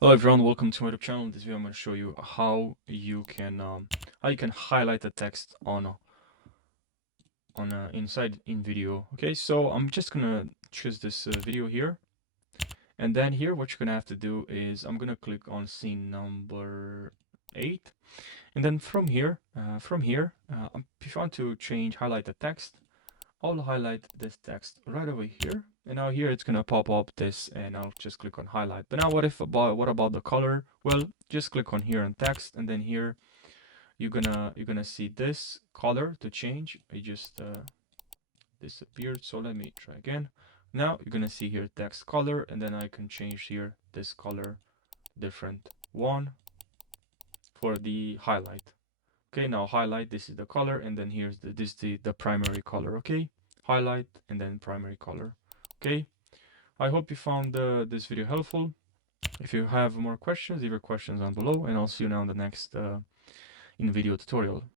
Hello everyone, welcome to my YouTube channel. In this video I'm going to show you how you can highlight the text on inside InVideo. Okay, so I'm just gonna choose this video here, and then here what you're gonna have to do is I'm gonna click on scene number 8, and then if you want to highlight the text, I'll highlight this text right over here, and now here it's gonna pop up this, and I'll just click on highlight. But now what about the color? Well, just click on here on text, and then here you're gonna see this color to change. It just disappeared, so let me try again. Now you're gonna see here text color, and then I can change here this color, different one for the highlight. Okay, now highlight, this is the color, and then here's the primary color. Okay, highlight and then primary color. Okay, I hope you found this video helpful. If you have more questions, leave your questions down below, and I'll see you now in the next InVideo tutorial.